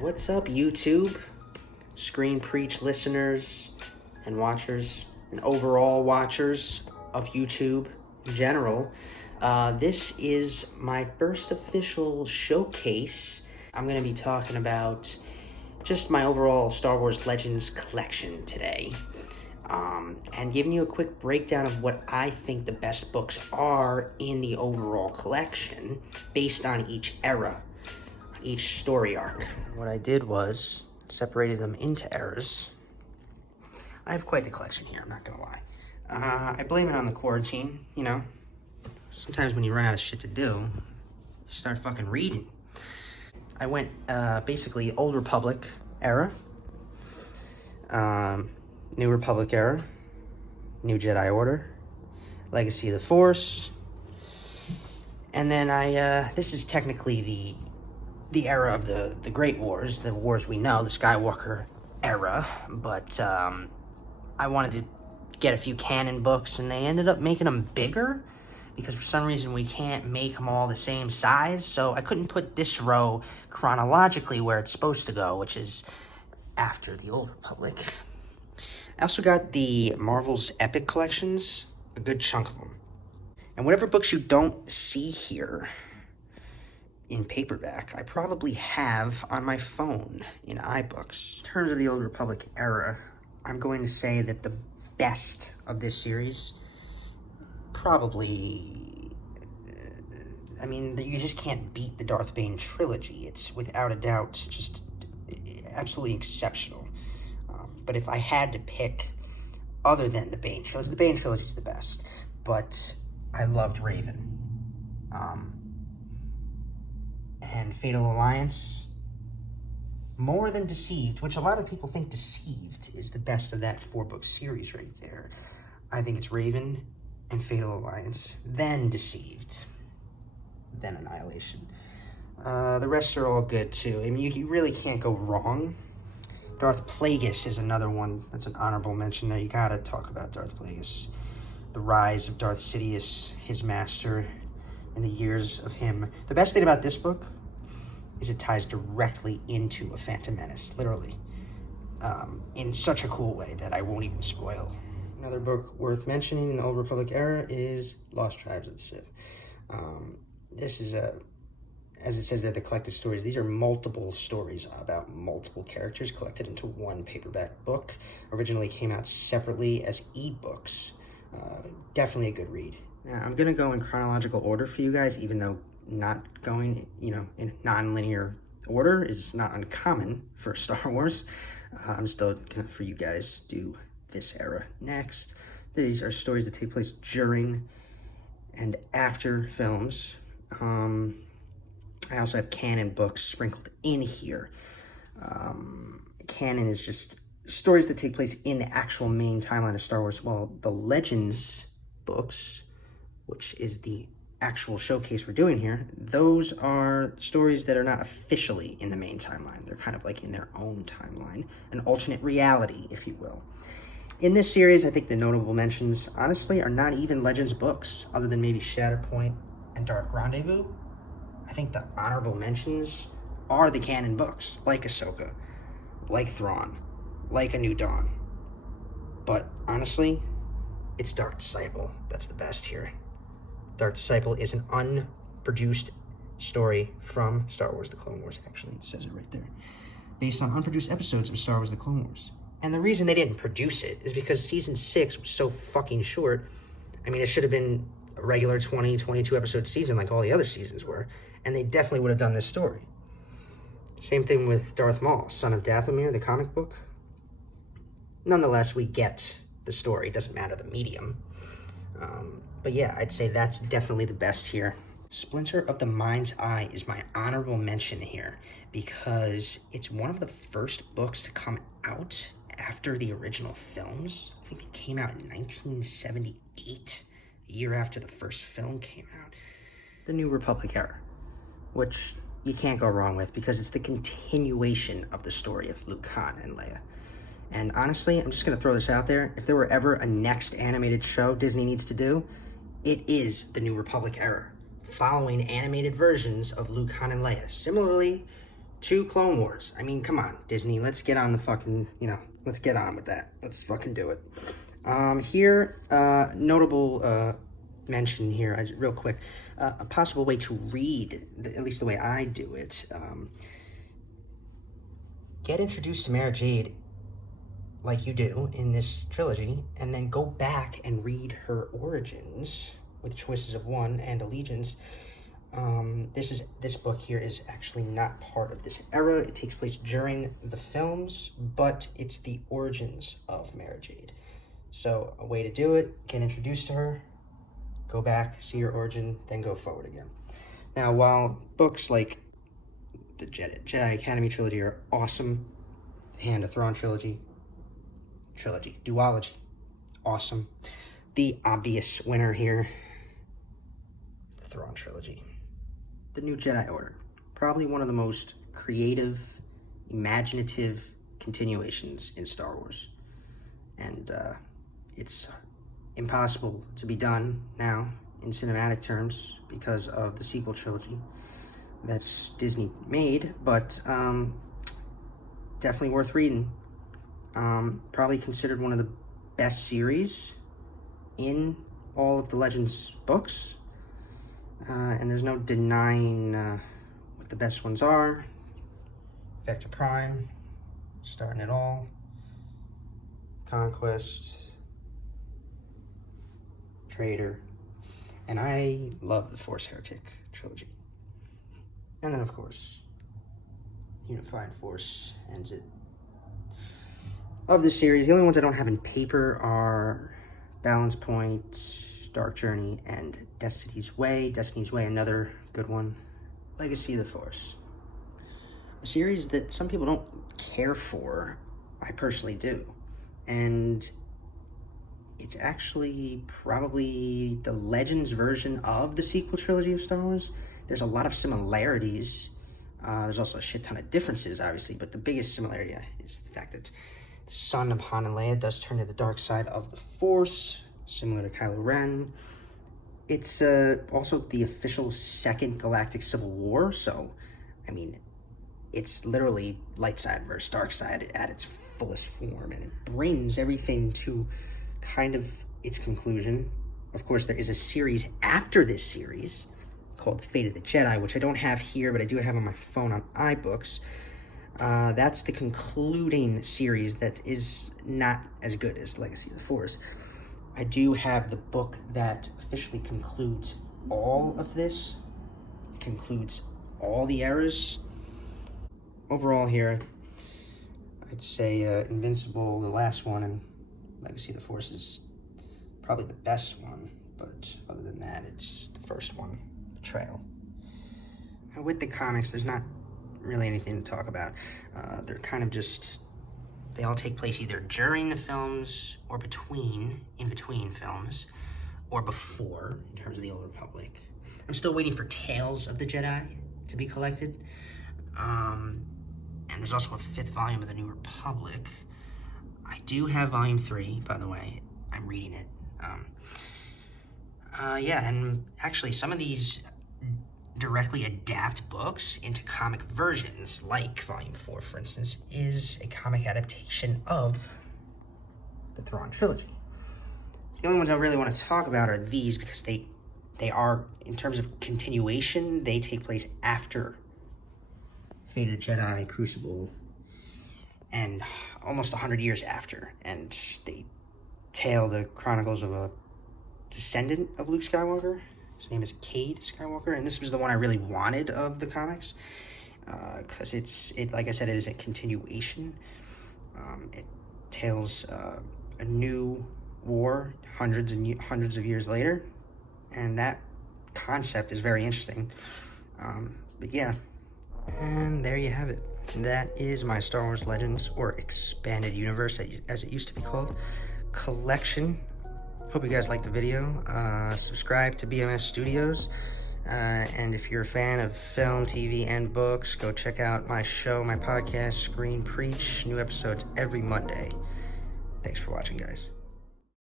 What's up, YouTube? Screen Preach listeners and watchers, and overall watchers of YouTube in general. This is my first official showcase. I'm going to be talking about just my overall Star Wars Legends collection today. And giving you a quick breakdown of what I think the best books are in the overall collection based on each era, each story arc. What I did was separated them into eras. I have quite the collection here, I'm not gonna lie. I blame it on the quarantine, you know. Sometimes when you run out of shit to do, you start fucking reading. I went basically Old Republic era, New Republic era, New Jedi Order, Legacy of the Force, and then this is technically the era of the Great Wars, the wars we know, the Skywalker era, but I wanted to get a few canon books, and they ended up making them bigger, because for some reason we can't make them all the same size, so I couldn't put this row chronologically where it's supposed to go, which is after the Old Republic. I also got the Marvel's Epic collections, a good chunk of them. And whatever books you don't see here in paperback, I probably have on my phone in iBooks. In terms of the Old Republic era, I'm going to say that the best of this series, probably, I mean, you just can't beat the Darth Bane trilogy. It's without a doubt just absolutely exceptional. But if I had to pick, other than the Bane trilogy is the best, but I loved Raven. And Fatal Alliance, more than Deceived, which a lot of people think Deceived is the best of that 4-book series right there. I think it's Raven and Fatal Alliance, then Deceived, then Annihilation. The rest are all good too. I mean, you really can't go wrong. Darth Plagueis is another one that's an honorable mention there. You gotta talk about Darth Plagueis. The rise of Darth Sidious, his master, and the years of him. The best thing about this book is it ties directly into A Phantom Menace, literally, in such a cool way that I won't even spoil. Another book worth mentioning in the Old Republic era is Lost Tribes of the Sith. This is as it says there, the collected stories. These are multiple stories about multiple characters collected into one paperback book. Originally came out separately as ebooks. Definitely a good read. Now, I'm going to go in chronological order for you guys, even though not going, in non-linear order is not uncommon for Star Wars. I'm still going to, for you guys, do this era next. These are stories that take place during and after films. I also have canon books sprinkled in here. Canon is just stories that take place in the actual main timeline of Star Wars. Well, the Legends books, which is the actual showcase we're doing here, those are stories that are not officially in the main timeline. They're kind of like in their own timeline, an alternate reality, if you will. In this series, I think the notable mentions, honestly, are not even Legends books, other than maybe Shatterpoint and Dark Rendezvous. I think the honorable mentions are the canon books, like Ahsoka, like Thrawn, like A New Dawn. But honestly, it's Dark Disciple that's the best here. Dark Disciple is an unproduced story from Star Wars The Clone Wars. Actually, it says it right there. Based on unproduced episodes of Star Wars The Clone Wars. And the reason they didn't produce it is because season 6 was so fucking short. I mean, it should have been a regular 20, 22 episode season like all the other seasons were. And they definitely would have done this story. Same thing with Darth Maul, Son of Dathomir, the comic book. Nonetheless, we get the story. It doesn't matter the medium. But yeah, I'd say that's definitely the best here. Splinter of the Mind's Eye is my honorable mention here because it's one of the first books to come out after the original films. I think it came out in 1978, a year after the first film came out. The New Republic era, which you can't go wrong with because it's the continuation of the story of Luke, Han, and Leia. And honestly, I'm just going to throw this out there. If there were ever a next animated show Disney needs to do, it is the New Republic era, following animated versions of Luke, Han, and Leia, similarly 2 Clone Wars. I mean, come on, Disney, let's get on the fucking, let's get on with that. Let's fucking do it. Here, notable mention here, real quick, a possible way to read, at least the way I do it, get introduced to Mara Jade like you do in this trilogy, and then go back and read her origins with Choices of One and Allegiance. This book here is actually not part of this era. It takes place during the films, but it's the origins of Mara Jade. So a way to do it, get introduced to her, go back, see her origin, then go forward again. Now, while books like the Jedi Academy trilogy are awesome, the Hand of Thrawn trilogy, duology, awesome. The obvious winner here is the Thrawn trilogy. The New Jedi Order, probably one of the most creative, imaginative continuations in Star Wars. And it's impossible to be done now in cinematic terms because of the sequel trilogy that Disney made, but definitely worth reading. Probably considered one of the best series in all of the Legends books. And there's no denying what the best ones are. Vector Prime, starting it all. Conquest, Traitor, and I love the Force Heretic trilogy. And then, of course, Unified Force ends it. Of the series, the only ones I don't have in paper are Balance Point, Dark Journey, and Destiny's Way. Destiny's Way, another good one. Legacy of the Force. A series that some people don't care for, I personally do. And it's actually probably the Legends version of the sequel trilogy of Star Wars. There's a lot of similarities. There's also a shit ton of differences, obviously, but the biggest similarity is the fact that the son of Han and Leia does turn to the dark side of the Force, similar to Kylo Ren. It's also the official second galactic civil war, so, I mean, it's literally light side versus dark side at its fullest form, and it brings everything to kind of its conclusion. Of course, there is a series after this series called Fate of the Jedi, which I don't have here, but I do have on my phone on iBooks. That's the concluding series that is not as good as Legacy of the Force. I do have the book that officially concludes all of this. It concludes all the eras. Overall here, I'd say Invincible, the last one, and Legacy of the Force is probably the best one, but other than that, it's the first one, Betrayal. Now, with the comics, there's not really anything to talk about. They're kind of just, they all take place either during the films or in between films, or before, in terms of the Old Republic. I'm still waiting for Tales of the Jedi to be collected. And there's also a 5th volume of the New Republic. I do have volume 3, by the way. I'm reading it. Yeah, and actually some of these directly adapt books into comic versions, like volume 4, for instance, is a comic adaptation of the Thrawn trilogy. The only ones I really want to talk about are these because they are, in terms of continuation, they take place after Fate of the Jedi, Crucible, and almost 100 years after, and they tell the chronicles of a descendant of Luke Skywalker. His name is Cade Skywalker, and this was the one I really wanted of the comics, because it, like I said, it is a continuation. It tells a new war hundreds of years later, and that concept is very interesting. But yeah. And there you have it. That is my Star Wars Legends, or Expanded Universe, as it used to be called, collection. Hope you guys liked the video. Subscribe to BMS Studios. And if you're a fan of film, TV, and books, go check out my show, my podcast, Screen Preach. New episodes every Monday. Thanks for watching, guys.